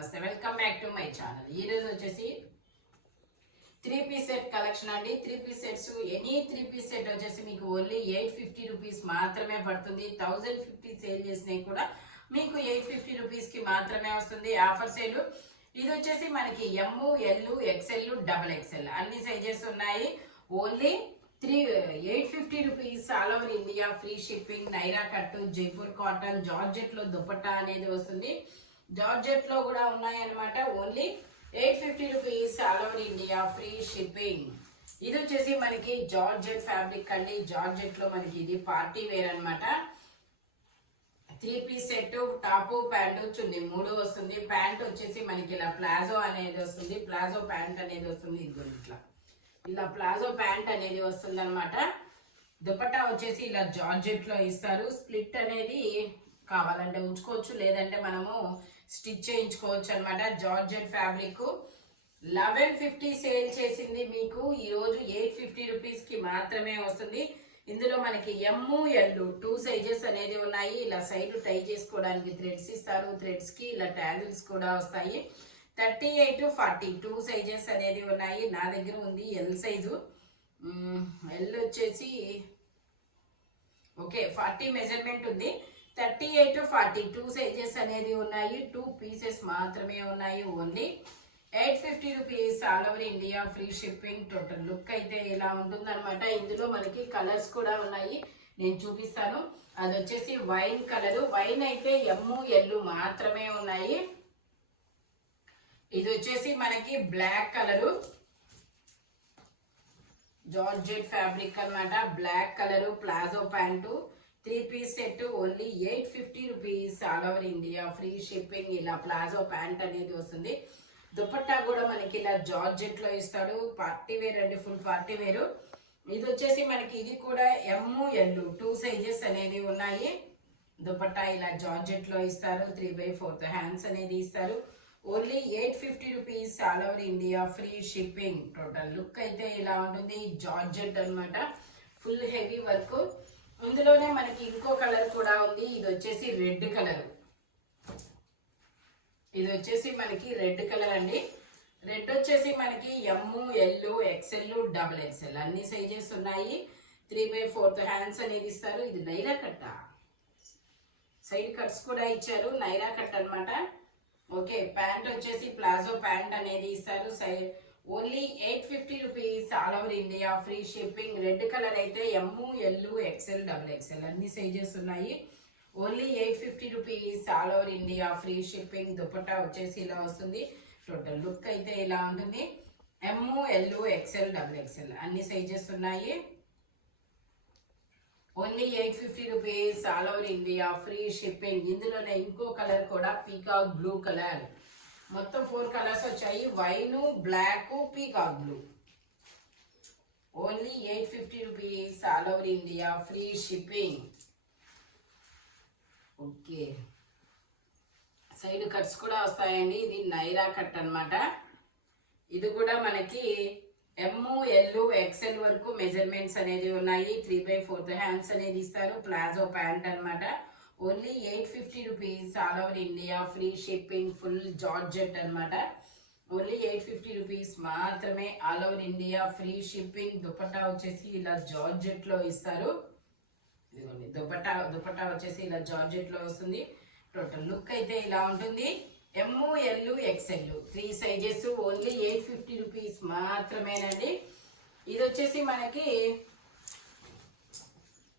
నమస్తే, welcome back to my channel. ఈ రోజు వచ్చేసి 3 పీస్ సెట్ కలెక్షన్ అండి. 3 piece sets, any 3 piece set వచ్చేసి మీకు ఓన్లీ 850 రూపీస్ మాత్రమే పడుతుంది. 1050 సేల్ చేసినవి కూడా మీకు 850 రూపీస్కి మాత్రమే వస్తుంది. Offer sale. ఇది వచ్చేసి మనకి M, L, XL, double XL అన్ని సైజెస్ ఉన్నాయి. Only 850 rupees. All over India free shipping. Naira కట్టు, జైపూర్ కాటన్, జార్జెట్ లో దుపట్టా అనేది వస్తుంది. జార్జెట్ లో కూడా ఉన్నాయన్నమాట. Only 850 rupees. All over India free shipping. ఇది వచ్చేసి మనకి జార్జెట్ ఫ్యాబ్రిక్ అండి. జార్జెట్ లో మనకి ఇది పార్టీ వేర్ అనమాట. 3 పీస్ సెట్, టాపు, ప్యాంటు, చున్నీ 3 వస్తుంది. ప్యాంట్ వచ్చేసి మనకి ఇలా ప్లాజో అనేది వస్తుంది. ప్లాజో ప్యాంట్ అనేది వస్తుంది. ఇది ఇలా ప్లాజో ప్యాంట్ అనేది వస్తుంది అనమాట. దుపట్టా వచ్చేసి ఇలా జార్జెట్ లో ఇస్తారు. స్ప్లిట్ అనేది కావాలంటే ఉంచుకోవచ్చు, లేదంటే మనము స్టిచ్ చేయించుకోవచ్చు అనమాట. జార్జెట్ ఫ్యాబ్రిక్ 1150 సేల్ చేసింది మీకు ఈరోజు 850 రూపీస్కి మాత్రమే వస్తుంది. ఇందులో మనకి ఎమ్, ఎల్ 2 సైజెస్ అనేది ఉన్నాయి. ఇలా సైడ్ టై చేసుకోవడానికి థ్రెడ్స్ ఇస్తారు. థ్రెడ్స్కి ఇలా ట్యాజిల్స్ కూడా వస్తాయి. 38, 40 2 సైజెస్ అనేది ఉన్నాయి. నా దగ్గర ఉంది ఎల్ సైజు. ఎల్ వచ్చేసి ఓకే 40 మెజర్మెంట్ ఉంది. 38, 40 2 సైజెస్ అనేది ఉన్నాయి. 2 పీసెస్ మాత్రమే ఉన్నాయి. Only 850 rupees. All over India free shipping. Total look అయితే ఇలా ఉంటుందన్నమాట. ఇందులో మనకి కలర్స్ కూడా ఉన్నాయి, నేను చూపిస్తాను. అది వచ్చేసి వైన్ కలరు. వైన్ అయితే ఎమ్, ఎల్ మాత్రమే ఉన్నాయి. ఇది వచ్చేసి మనకి బ్లాక్ కలరు, జార్జెట్ ఫ్యాబ్రిక్ అన్నమాట. Black colour, palazzo pant. 3 piece set only 850 rupees. All over India free shipping. ఇలా ప్లాజో ప్యాంట్ అనేది వస్తుంది. దుపట్టా కూడా మనకి ఇలా జార్జెట్ లో ఇస్తాడు. పార్టీ వేర్ అండి, ఫుల్ పార్టీ వేరు. ఇది వచ్చేసి మనకి ఇది కూడా ఎమ్, ఎల్ 2 సైజెస్ అనేది ఉన్నాయి. దుపట్టా ఇలా జార్జెట్ లో ఇస్తారు. 3/4 హ్యాండ్స్ అనేది ఇస్తారు. Only 850 rupees. All over India free shipping. Total look అయితే ఇలా ఉంటుంది. జార్జెట్ అనమాట, ఫుల్ హెవీ వర్క్. ఇందులోనే మనకి ఇంకో కలర్ కూడా ఉంది. ఇది వచ్చేసి రెడ్ కలర్. ఇది వచ్చేసి మనకి రెడ్ కలర్ అండి. రెడ్ వచ్చేసి మనకి M, L, XL, double XL అన్ని సైజెస్ ఉన్నాయి. 3/4 హ్యాండ్స్ అనేది ఇస్తారు. ఇది నైరా కట్ట, సైడ్ కట్స్ కూడా ఇచ్చారు. నైరా కట్ అనమాట. ఓకే, ప్యాంట్ వచ్చేసి ప్లాజో ప్యాంట్ అనేది ఇస్తారు. Only 850 rupees. All over India free shipping. Red colour అయితే ఎమ్, ఎల్, ఎక్స్ఎల్, డబుల్ ఎక్స్ఎల్ అన్ని సైజెస్ ఉన్నాయి. Only 850 rupees. All over India free shipping. Dupatta వచ్చేసి ఇలా వస్తుంది. టోటల్ లుక్ అయితే ఇలా ఉంటుంది. M, L, XL, double XL అన్ని సైజెస్ ఉన్నాయి. Only 850 rupees. All over India free shipping. ఇందులోనే ఇంకో కలర్ కూడా పీకాక్ బ్లూ కలర్. మొత్తం 4 కలర్స్ వచ్చాయి. Wine, black, peacock blue. Only 850 rupees. All over India free shipping. Okay, side cuts కూడా వస్తాయండి. ఇది నైరా కట్ అనమాట. ఇది కూడా మనకి ఎమ్, ఎల్, ఎక్స్ఎల్ వరకు మెజర్మెంట్స్ అనేది ఉన్నాయి. 3/4 హ్యాండ్స్ అనేది ఇస్తారు. ప్లాజో ప్యాంట్ అనమాట. Only 850 rupees. All over India free shipping. Full georgette అనమాట. ఓన్లీ 850 రూపీస్ మాత్రమే. All over India free shipping. Dupatta వచ్చేసి ఇలా జార్జెట్ లో ఇస్తారు. ఇదిగోండి, దుపట్టా వచ్చేసి ఇలా జార్జెట్ లో వస్తుంది. టోటల్ లుక్ అయితే ఇలా ఉంటుంది. M, L, XL 3 sizes. Only 850 rupees మాత్రమేనండి. ఇది వచ్చేసి మనకి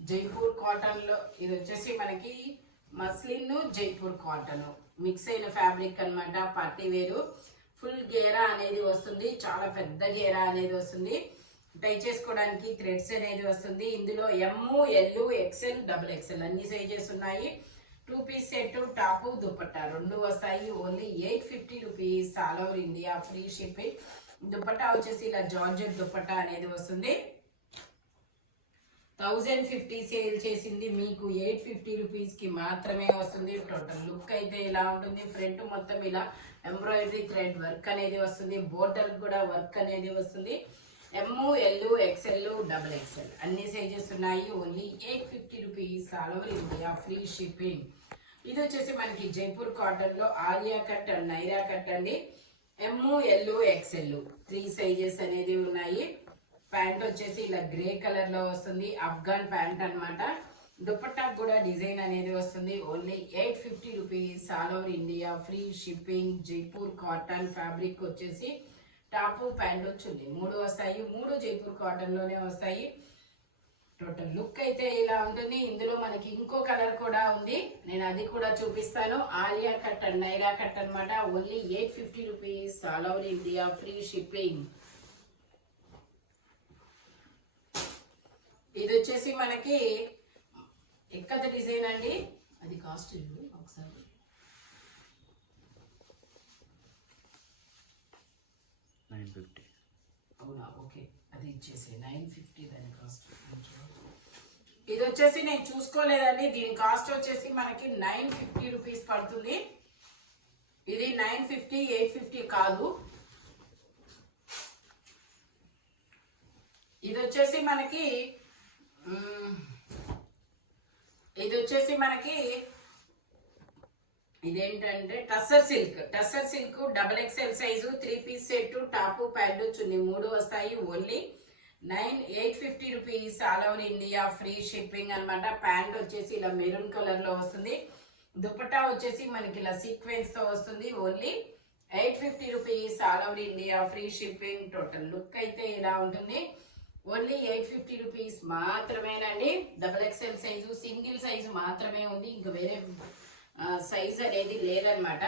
జైపూర్ కాటన్ లో, ఇది వచ్చేసి మనకి మస్లిన్, జైపూర్ కాటన్ మిక్స్ అయిన ఫ్యాబ్రిక్ అనమాట. పార్టీ వేరు. ఫుల్ గేరా అనేది వస్తుంది. చాలా పెద్ద గేరా అనేది వస్తుంది. టై చేసుకోవడానికి థ్రెడ్స్ అనేది వస్తుంది. ఇందులో ఎమ్, ఎల్, ఎక్స్ఎల్, డబుల్ ఎక్స్ఎల్ అన్ని సైజెస్ ఉన్నాయి. 2 పీస్ సెట్, టాపు, దుపట్టా 2 వస్తాయి. Only 850 rupees. All over India free shipping. Dupatta వచ్చేసి ఇలా జార్జెట్ దుపట్టా అనేది వస్తుంది. 1050 సేల్ చేసింది మీకు 850 రూపీస్కి మాత్రమే వస్తుంది. టోటల్ లుక్ అయితే ఇలా ఉంటుంది. ఫ్రంట్ మొత్తం ఇలా ఎంబ్రాయిడరీ థ్రెడ్ వర్క్ అనేది వస్తుంది. బోర్డర్ కూడా వర్క్ అనేది వస్తుంది. ఎమ్, ఎల్, ఎక్స్ఎల్, డబుల్ ఎక్స్ఎల్ అన్ని సైజెస్ ఉన్నాయి. Only 850 rupees. All over India free shipping. ఇది వచ్చేసి మనకి జైపూర్ కాటన్ లో Alia cut and Naira cut అండి. ఎమ్, ఎల్, ఎక్స్ఎల్ 3 సైజెస్ అనేది ఉన్నాయి. ప్యాంట్ వచ్చేసి ఇలా గ్రే కలర్ లో వస్తుంది, అఫ్ఘాన్ ప్యాంట్ అన్నమాట. దుపట్టా కూడా డిజైన్ అనేది వస్తుంది. Only 850 rupees, all over India free shipping. Jaipur cotton fabric వచ్చేసి టాప్ ప్యాంట్ వచ్చింది 3 వస్తాయి. 3 జైపూర్ కాటన్ లోనే వస్తాయి. టోటల్ లుక్ అయితే ఇలా ఉంటుంది. ఇందులో మనకి ఇంకో కలర్ కూడా ఉంది, నేను అది కూడా చూపిస్తాను. Alia cut and Naira cut అన్నమాట. Only 850 rupees, all over India free shipping. ఇది వచ్చేసి మనకి ఎక్కద డిజైన్ అండి, అది కాస్ట్ ఒకసారి 950. అవునా, ఓకే, అది ఇచ్చేసి 950 దాని కాస్ట్. ఇది వచ్చేసి నేను చూసుకోలేదండి, దీని కాస్ట్ వచ్చేసి మనకి 950 రూపీస్ పడుతుంది. ఇది 950, 850 కాదు. ఇది వచ్చేసి మనకి ఇదేంటంటే tussar silk double XL size 3 piece set, top pant చున్నీ 3 వస్తాయి. Only 850 rupees, all over India free shipping అన్నమాట. ప్యాంట్ వచ్చేసి ఇలా మెరూన్ కలర్ లో వస్తుంది. దుపట్టా వచ్చేసి మనకి ఇలా సీక్వెన్స్ తో వస్తుంది. Only 850 rupees, all over India free shipping. Total look అయితే ఇలా ఉంటుంది. ఓన్లీ 850 రూపీస్ మాత్రమేనండి. Double XL size, single size మాత్రమే ఉంది, ఇంకా వేరే సైజ్ అనేది లేదనమాట.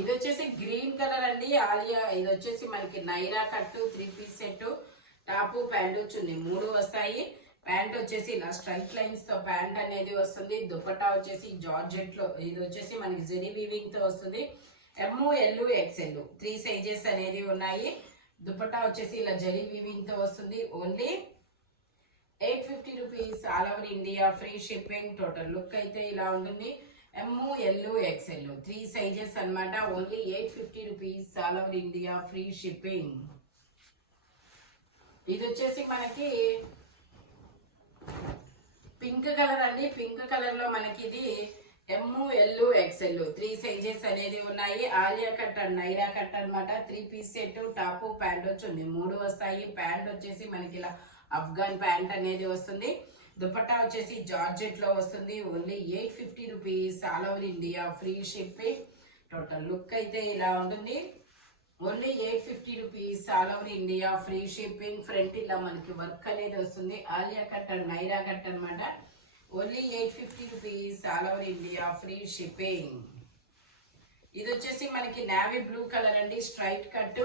ఇది వచ్చేసి గ్రీన్ కలర్ అండి, ఆలియా. ఇది వచ్చేసి మనకి నైరా కట్టు 3 పీస్ సెట్, టాప్ ప్యాంటు చున్నీ 3 వస్తాయి. ప్యాంట్ వచ్చేసి ఇలా స్ట్రైట్ లైన్స్ తో ప్యాంట్ అనేది వస్తుంది. దుపట్టా వచ్చేసి జార్జెట్ లో, ఇది వచ్చేసి మనకి జెరీ వీవింగ్ తో వస్తుంది. ఎమ్, ఎల్, ఎక్స్ఎల్ 3 సైజెస్ అనేది ఉన్నాయి. దుపట్టా వచ్చేసి ఇలా జరీ వీవింగ్ తో వస్తుంది. Only 850 rupees, all over India free shipping. Total look అయితే ఇలా ఉంటుంది. ఎమ్, ఎల్, ఎక్స్ఎల్ 3 సైజెస్ అన్నమాట. Only 850 rupees, all over India free shipping. ఇది వచ్చేసి మనకి పింక్ కలర్ అండి. పింక్ కలర్ లో మనకి ఇది ఎమ్, ఎల్, ఎక్స్ఎల్ 3 సైజెస్ అనేది ఉన్నాయి. Alia cut and Naira cut అన్నమాట. 3 పీస్ సెట్, టాప్ ప్యాంట్ వచ్చింది 3 వస్తాయి. ప్యాంట్ వచ్చేసి మనకి ఇలా అఫ్ఘాన్ ప్యాంట్ అనేది వస్తుంది. దుపట్టా వచ్చేసి జార్జెట్ లో వస్తుంది. Only 850 rupees, all over India free shipping. Total look అయితే ఇలా ఉంటుంది. Only 850 rupees, all over India free shipping. Front ఇలా మనకి వర్క్ అనేది వస్తుంది. Alia cut and Naira cut అన్నమాట. Only 850 rupees, all over India free shipping. ఇది వచ్చేసి మనకి నావీ బ్లూ కలర్ అండి, స్ట్రైట్ కట్.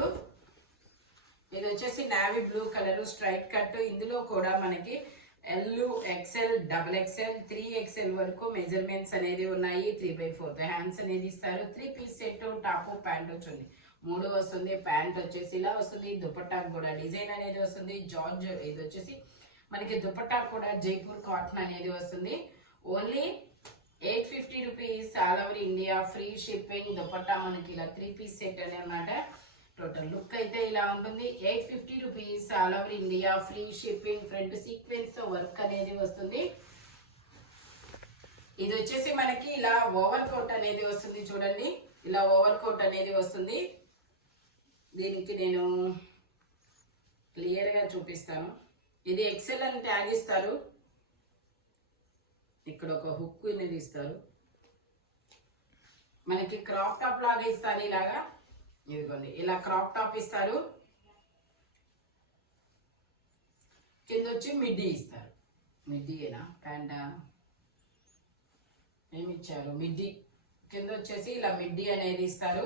ఇది వచ్చేసి navy blue colour straight cut. ఇందులో కూడా మనకి L, XL, double XL, 3XL వరకు మెజర్మెంట్స్ అనేది ఉన్నాయి. 3/4 హ్యాండ్స్ అనేది ఇస్తారు. 3 పీస్ సెట్, టాప్ ప్యాంట్ వచ్చింది 3 వస్తుంది. ప్యాంట్ వచ్చేసి ఇలా వస్తుంది. దుపట్టా కూడా డిజైన్ అనేది వస్తుంది. జార్జ్, ఇది వచ్చేసి మనకి దుపట్టా కూడా జైపూర్ కాటన్ అనేది వస్తుంది. Only 850 rupees, all over India free shipping. Dupatta మనకి ఇలా 3 పీస్ సెట్ అన్నమాట. టోటల్ లుక్ అయితే ఇలా ఉంటుంది. 850 rupees, all over India free shipping. Front sequence తో వర్క్ అనేది వస్తుంది. ఇది వచ్చేసి మనకి ఇలా ఓవర్ కోట్ అనేది వస్తుంది. చూడండి, ఇలా ఓవర్ కోట్ అనేది వస్తుంది. దీనికి నేను క్లియర్ గా చూపిస్తాను. ఇది ఎక్సెల్ అని ట్యాగ్ ఇస్తారు. ఇక్కడ ఒక హుక్ అనేది ఇస్తారు. మనకి క్రాప్ టాప్ లాగా ఇస్తారు. ఇలాగా ఇదిగోండి, ఇలా క్రాప్ టాప్ ఇస్తారు. కింద వచ్చి మిడ్డీ ఇస్తారు. మిడ్డీనా ప్యాంటా ఏమి ఇచ్చారు? మిడ్డీ కింద వచ్చేసి ఇలా మిడ్డీ అనేది ఇస్తారు.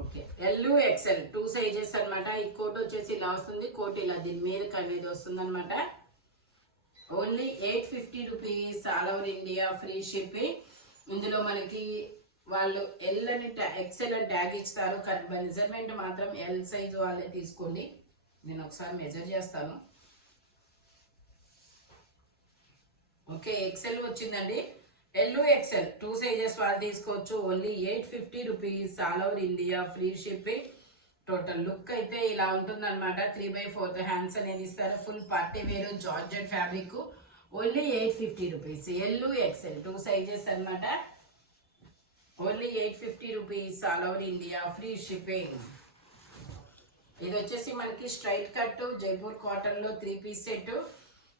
ఓకే, ఎల్, ఎక్స్ఎల్ 2 సైజెస్ అన్నమాట. ఈ కోట్ వచ్చేసి ఇలా వస్తుంది. కోట్ ఇలా దీని మీదకి అనేది వస్తుంది అనమాట. Only 850 rupees, all over India free shipping. ఇందులో మనకి వాళ్ళు ఎల్ అని ఎక్స్ఎల్ అని ట్యాగ్ ఇస్తారు. కానీ మెజర్మెంట్ మాత్రం ఎల్ సైజు వాళ్ళే తీసుకోండి. నేను ఒకసారి మెజర్ చేస్తాను. ఓకే, ఎక్స్ఎల్ వచ్చిందండి. ఎల్, ఎక్స్ఎల్ 2 సైజెస్ వాళ్ళు తీసుకోవచ్చు. Only 850 rupees, all over India free shipping. Total look అయితే ఇలా ఉంటుంది అనమాట. 3/4 హ్యాండ్స్ అనేది ఇస్తారు. Full party wear georgette fabric. Only 850 rupees. L XL 2 sizes అన్నమాట. Only 850 rupees, all over India, free shipping. ఇది వచ్చేసి మనకి స్ట్రైట్ కట్ జైపూర్ కాటన్ లో 3 పీస్ సెట్.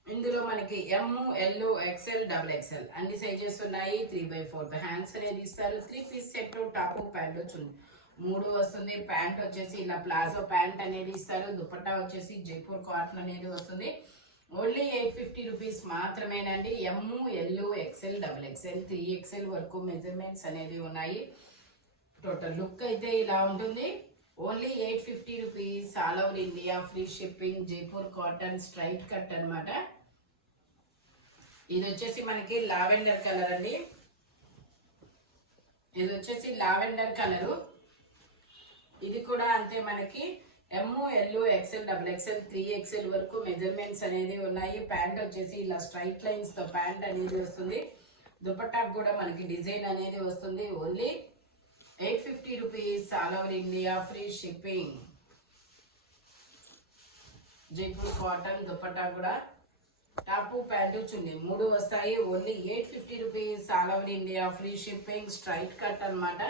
ఇందులో మనకి M, L, XL, double XL అన్ని సైజెస్ ఉన్నాయి. 3/4 హ్యాండ్స్ అనేది ఇస్తారు. 3 పీస్ సెట్, టాప్ ప్యాంట్ వచ్చింది 3 వస్తుంది. ప్యాంట్ వచ్చేసి ఇలా ప్లాజో ప్యాంట్ అనేది ఇస్తారు. దుపట్టా వచ్చేసి జైపూర్ కాటన్ అనేది వస్తుంది. ఓన్లీ 850 రూపీస్ మాత్రమేనండి. M, L, XL, double XL, 3XL వరకు మెజర్మెంట్స్ అనేది ఉన్నాయి. టోటల్ లుక్ అయితే ఇలా ఉంటుంది. Only 850 rupees, all over India, free shipping, Jaipur cotton straight cut అన్నమాట. ఇది వచ్చేసి మనకి లావెండర్ కలర్ అండి. ఇది వచ్చేసి లావెండర్ కలరు. ఇది కూడా అంతే, మనకి M, L, XL, double XL, 3XL వరకు మెజర్మెంట్స్ అనేది ఉన్నాయి. ప్యాంట్ వచ్చేసి ఇలా స్ట్రైట్ లైన్స్ తో ప్యాంట్ అనేది వస్తుంది. దుపట్టాకు కూడా మనకి డిజైన్ అనేది వస్తుంది. Only 850 rupees, all over India, free shipping. Jaipur cotton dupatta కూడా టాప్ ప్యాంటు చున్నీ 3 వస్తాయి. Only 850 rupees, all over India, free shipping. Straight cut అన్నమాట.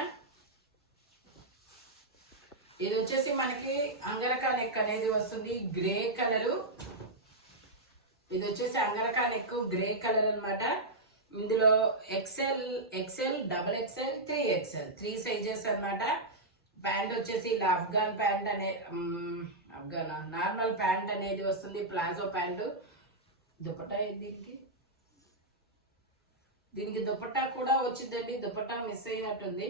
ఇది వచ్చేసి మనకి అంగరకా నెక్ అనేది వస్తుంది, గ్రే కలరు. ఇది వచ్చేసి అంగరకా నెక్ గ్రే కలర్ అన్నమాట. ఇందులో XL, double XL, 3XL 3 sizes అన్నమాట. ప్యాంట్ వచ్చేసి ఇలా అఫ్ఘాన్ ప్యాంట్ నార్మల్ ప్యాంట్ అనేది వస్తుంది, ప్లాజో ప్యాంటు. దుపట్టా దీనికి దుపట్టా కూడా వచ్చిందండి. దుపట్టా మిస్ అయినట్టుంది.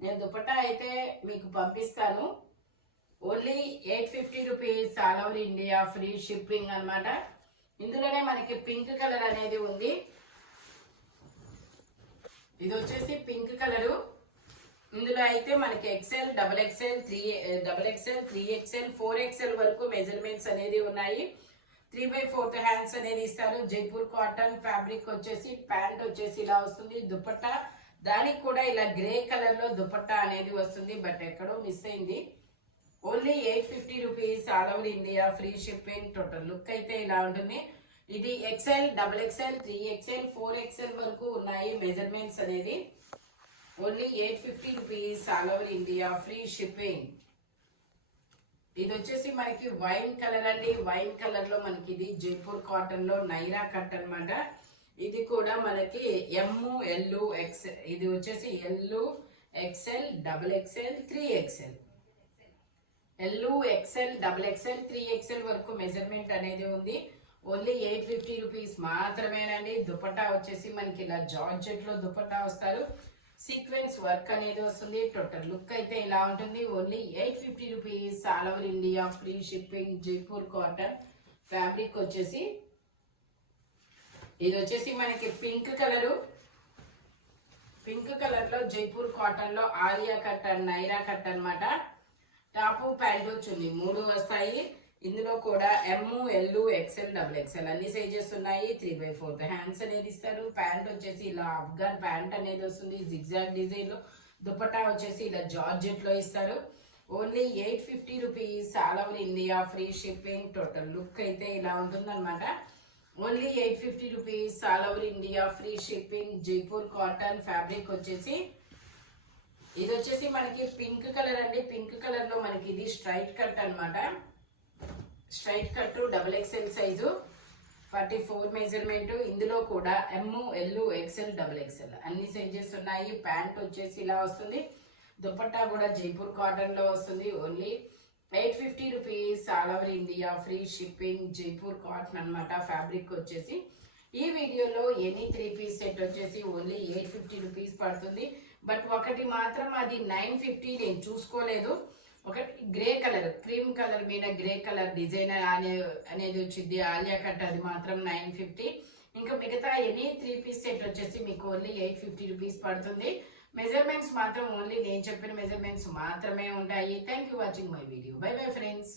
నేను దుపట్టా అయితే మీకు పంపిస్తాను. Only 850 rupees, all over India, free shipping అన్నమాట. ఇందులోనే మనకి పింక్ కలర్ అనేది ఉంది. ఇది వచ్చేసి పింక్ కలరు. ఇందులో అయితే మనకి XL, double XL, 3XL, 4XL వరకు మెజర్మెంట్స్ అనేది ఉన్నాయి. 3/4 హ్యాండ్స్ అనేది ఇస్తారు. జైపూర్ కాటన్ ఫ్యాబ్రిక్ వచ్చేసి ప్యాంట్ వచ్చేసి ఇలా వస్తుంది. దుపట్టా దానికి కూడా ఇలా గ్రే కలర్ లో దుపట్టా అనేది వస్తుంది. బట్ ఎక్కడో మిస్ అయింది. Only 850 rupees, all over India, free shipping. Total look అయితే ఇలా ఉంటుంది. ఇది XL, double XL, 3XL, 4XL వరకు ఉన్నాయి మెజర్మెంట్స్ అనేది. Only 850 rupees, all over India, free shipping. ఇది వచ్చేసి మనకి వైన్ కలర్ అండి. వైన్ కలర్ లో మనకి ఇది జైపూర్ కాటన్ లో నైరా కట్ అన్నమాట. ఇది కూడా మనకి ఎమ్, ఎల్, ఎక్సెల్. ఇది వచ్చేసి L, XL, double XL, 3XL. L, XL, double XL, 3XL వరకు మెజర్మెంట్ అనేది ఉంది. ఓన్లీ 850 రూపీస్ మాత్రమేనండి. దుపట్టా వచ్చేసి మనకి ఇలా జార్జెట్ లో దుపట్టా వస్తారు. సీక్వెన్స్ వర్క్ అనేది వస్తుంది. టోటల్ లుక్ అయితే ఇలా ఉంటుంది. Only 850 rupees, all over India, free shipping. Jaipur cotton fabric వచ్చేసి ఇది వచ్చేసి మనకి పింక్ కలరు. పింక్ కలర్ లో జైపూర్ కాటన్ లో Alia cut and Naira cut అన్నమాట. టాపు ప్యాంటు చున్నీ 3 వస్తాయి. ఇందులో కూడా M, L, XL, double XL అన్ని సైజెస్ ఉన్నాయి. 3/4 హ్యాండ్స్ అనేది ఇస్తారు. ప్యాంట్ వచ్చేసి ఇలా అఫ్ఘాన్ ప్యాంట్ అనేది వస్తుంది, జిగ్జాగ్ డిజైన్ లో. దుపట్టా వచ్చేసి ఇలా జార్జెట్ లో ఇస్తారు. Only 850 rupees, all over India, free shipping. Total look అయితే ఇలా ఉంటుందన్నమాట. Only 850 rupees, all over India, free shipping. Jaipur cotton fabric వచ్చేసి ఇది వచ్చేసి మనకి పింక్ కలర్ అండి. పింక్ కలర్ లో మనకి ఇది స్ట్రైట్ కట్ అన్నమాట. Straight cut, double XL size, 44 measurement. ఇందులో కూడా M, L, XL, double XL అన్ని సైజెస్ ఉన్నాయి. ప్యాంట్ వచ్చేసి ఇలా వస్తుంది. దుపట్టా కూడా జైపూర్ కాటన్ లో వస్తుంది. Only 850 rupees, all over India, free shipping. Jaipur cotton అన్నమాట. ఫ్యాబ్రిక్ వచ్చేసి ఈ వీడియోలో ఎనీ 3 పీస్ సెట్ వచ్చేసి ఓన్లీ 850 రూపీస్ పడుతుంది. బట్ ఒకటి మాత్రం అది 950 నేను చూసుకోలేదు. ఒకటి గ్రే కలర్, క్రీమ్ కలర్ మీద గ్రే కలర్ డిజైన్ అనేది వచ్చింది, ఆలియా కట్. అది మాత్రం 950. ఇంకా మిగతా ఎనీ 3 పీస్ సెట్ వచ్చేసి మీకు ఓన్లీ 850 రూపీస్ పడుతుంది. మెజర్మెంట్స్ మాత్రం ఓన్లీ నేను చెప్పిన మెజర్మెంట్స్ మాత్రమే ఉంటాయి. Thank you watching my video. By bye friends.